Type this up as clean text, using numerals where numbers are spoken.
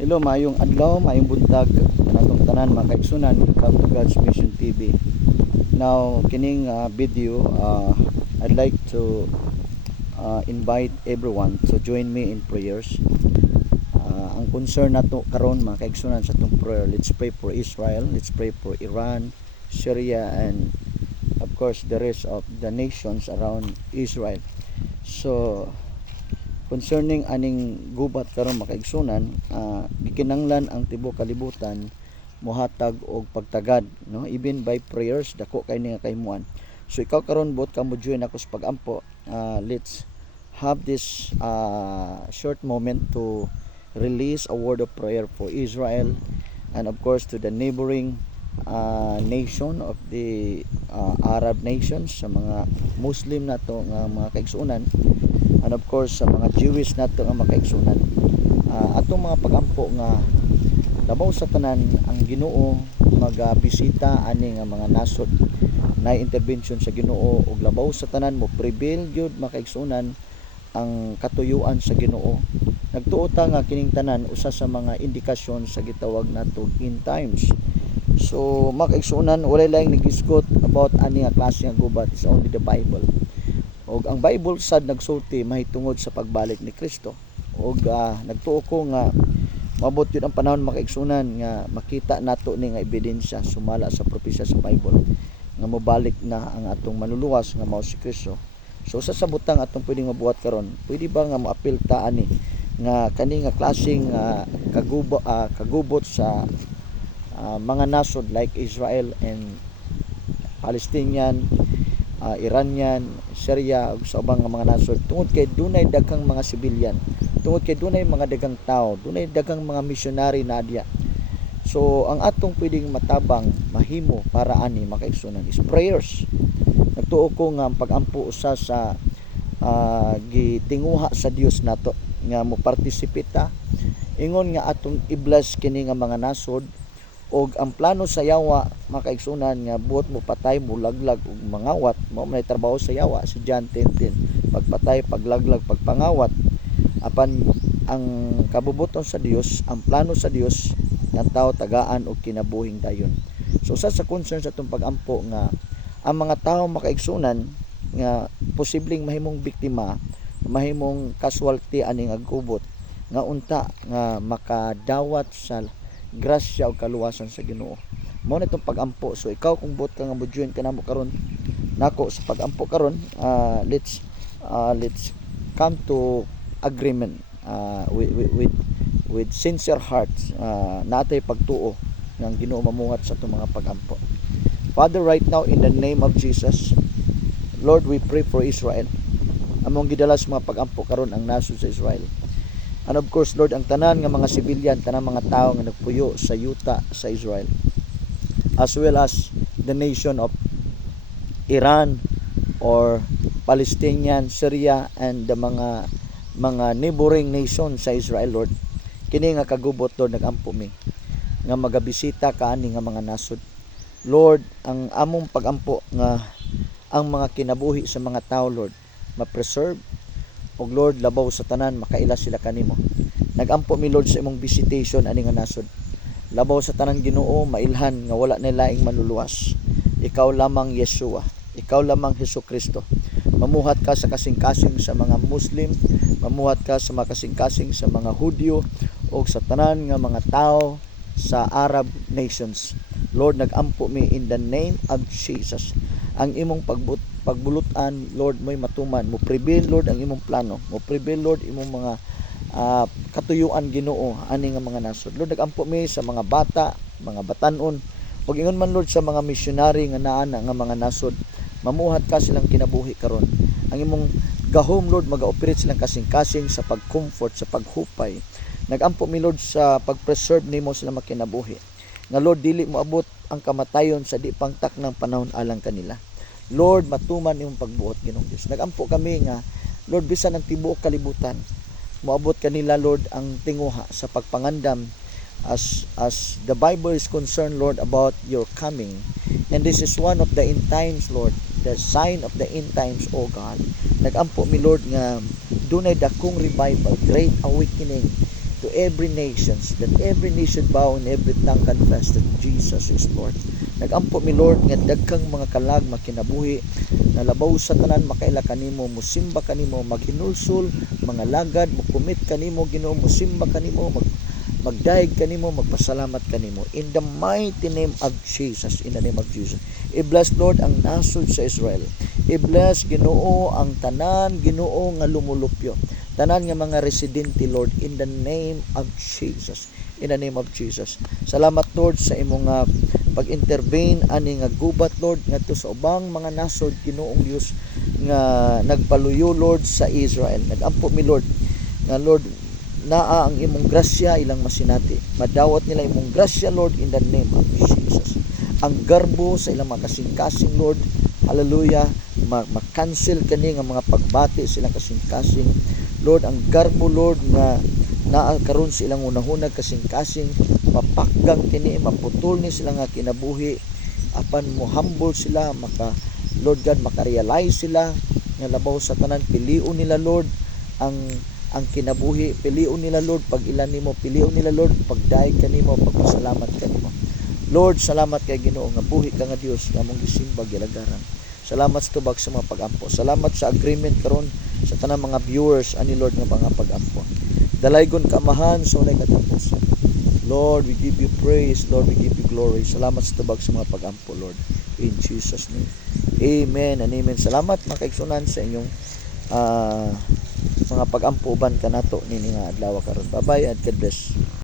Hello, maayong adlaw, maayong buntag kanatong tanan mga kaigsunan welcome to God's Mission TV. Now, kining video, I'd like to invite everyone to join me in prayers. Ang concern nato karon mga kaigsunan sa tong prayer, let's pray for Israel, let's pray for Iran, Syria, and of course the rest of the nations around Israel. So concerning aning gubat karon makaigsunan, gikinanglan ang tibuok kalibutan mohatag og pagtagad, no, even by prayers dako kay nga kahimon. So ikaw karon bot ka mo join ako sa pagampo. Let's have this short moment to release a word of prayer for Israel and of course to the neighboring nation of the Arab nations, sa mga Muslim nato nga mga kaigsunan, and of course sa mga Jewish nato nga makaigsunan. Atong mga pagampo nga labaw sa tanan ang Ginoo magabisita ani nga mga nasod na intervention sa Ginoo, ug labaw sa tanan mo prevail gyud makaigsunan ang katuyuan sa Ginoo. Nagtuo ta nga kining tanan usa sa mga indikasyon sa gitawag nato end times. So makaigsunan walay laing nagisgot about ani nga klase nga gubat, is only the Bible. Og ang Bible sad nagsulti mahitungod sa pagbalik ni Kristo. Og nagtuo ko nga mabot yun ang panahon makaigsunan nga makita nato ni nga ebidensya sumala sa propesya sa Bible nga mobalik na ang atong manluluwas nga mao si Kristo. So sa sabutang atong pwedeng mabuhat karon, pwede ba nga moapil ta ani nga kani nga klaseng kagubot sa mga nasod like Israel and Palestinian, Iranian, Syria ug sa ubang nga mga nasod, tungod kay dunay daghang mga civilian, tungod kay dunay mga daghang tao, dunay daghang mga missionary na adya. So ang atong pwedeng matabang mahimo para ani makaigsunan is prayers. Nagtuo ko nga ang pagampo usa sa gitinguha sa Dios nato nga mo partisipita ingon nga atong i-bless kini nga mga nasod. Og ang plano sa yawa makaigsunan nga buot mo patay, mo laglag ug mangawat, mao man trabaho sa yawa si John 10:10, pagpatay, paglaglag, pagpangawat. Apan ang kabubuton sa Dios, ang plano sa Dios nga tao tagaan og kinabuhing dayon. So sa concern sa atong pagampo nga ang mga tao makaigsunan nga posibleng mahimong biktima, mahimong casualty aning agubot nga unta nga makadawat sa grasya o kaluwasan sa Ginoo. Mao na itong pagampo. So ikaw kung bot ka nga mo join ka namo karon nako sa pagampo karon, let's come to agreement with sincere hearts, natay pagtuo ng Ginoo mamuhat sa itong mga pagampo. Father, right now in the name of Jesus, Lord, we pray for Israel. Among gidalas mga pagampo karon ang nasod sa Israel. And of course, Lord, ang tanan nga mga civilian, tanan mga tao nga nagpuyo sa yuta sa Israel, as well as the nation of Iran or Palestinian, Syria, and the mga neighboring nation sa Israel, Lord. Kini nga kagubot, Lord, nagampo mi nga magabisita kaani nga mga nasod. Lord, ang among pagampo nga ang mga kinabuhi sa mga tao, Lord, ma-preserve. Og Lord, labaw sa tanan makaila sila kanimo. Nagampo mi, Lord, sa imong visitation ani nga nasod. Labaw sa tanan, Ginoo, mailhan nga wala na laing manluluwas. Ikaw lamang Yeshua, ikaw lamang Hesukristo. Mamuhat ka sa kasing-kasing sa mga Muslim, mamuhat ka sa mga kasing-kasing sa mga Hudyo o sa tanan nga mga tao sa Arab nations. Lord, nagampo mi in the name of Jesus. Ang imong pagbulutan, Lord, mo'y matuman. Mo prevail, Lord, ang imong plano. Mo prevail, Lord, imong mga katuyuan, Ginoo, ani nga mga nasod. Lord, nagampo mi sa mga bata, mga batanon, ug ingon man, Lord, sa mga missionary nga naa nga mga nasod. Mamuhat ka silang kinabuhi karon. Ang imong gahom, Lord, mag-operate silang kasing-kasing sa pag-comfort, sa paghupay. Nagampo mi, Lord, sa pag-preserve nimo sila makinabuhi. Nga, Lord, dili mo abot ang kamatayon sa di pangtak ng panahon alang kanila. Lord, matuman imong pagbuot, Ginoong Dios. Nagampo kami nga, Lord, bisan ang tibuok kalibutan, moabot kanila, Lord, ang tinguha sa pagpangandam as the Bible is concerned, Lord, about your coming. And this is one of the end times, Lord, the sign of the end times, O God. Nagampo mi, Lord, nga dunay dakong revival, great awakening to every nations, that every knee should bow and every tongue confess that Jesus is Lord. Nagampo mi Lord nga dagkang mga kalag makinabuhi na labaw sa tanan makaila kanimo, musimba kanimo, maghinulsol mga lagad, mukumit kanimo Ginoo, musimba kanimo, magdaig kanimo, magpasalamat kanimo in the mighty name of Jesus. In the name of Jesus, i-bless Lord ang nasod sa Israel, i-bless Ginoo ang tanan Ginoo nga lumulupyo, tanan nga mga residente Lord, in the name of Jesus. In the name of Jesus, salamat Lord sa imong pag-intervene ani nga gubat Lord ngadto sa ubang mga nasod Ginoong Dios nga nagpaluyo Lord sa Israel. Nagampo mi Lord nga Lord naa ang imong grasya ilang masinati, madawat nila imong grasya Lord, in the name of Jesus. Ang garbo sa ilang mga kasing-kasing Lord, hallelujah, ma-cancel kani nga mga pagbati silang kasing-kasing Lord. Ang garbo Lord nga naa karon sa ilang unahunag kasing-kasing, mapakgang kini, maputol ni sila nga kinabuhi, apan mo humble sila, Lord God, makarealize sila nga labaw sa tanan, piliun nila Lord ang kinabuhi, piliun nila Lord pag ilan nimo, piliun nila Lord pagdaig kanimo, pagpasalamat kanimo Lord. Salamat kay Ginoo nga buhi ka nga Dios nga mong gisimba gilagaran. Salamat sa tubag sa mga pagampo, salamat sa agreement karon sa tanang mga viewers ani Lord nga mga pagampo. Dalaygon kamahan sa ulay katapusan Lord, we give you praise Lord, we give you glory. Salamat sa tubag sa mga pagampo Lord, in Jesus name, amen and amen. Salamat mga kaigsunan sa inyong mga pagampuban kanato nini nga adlaw karon. Bye bye and God bless.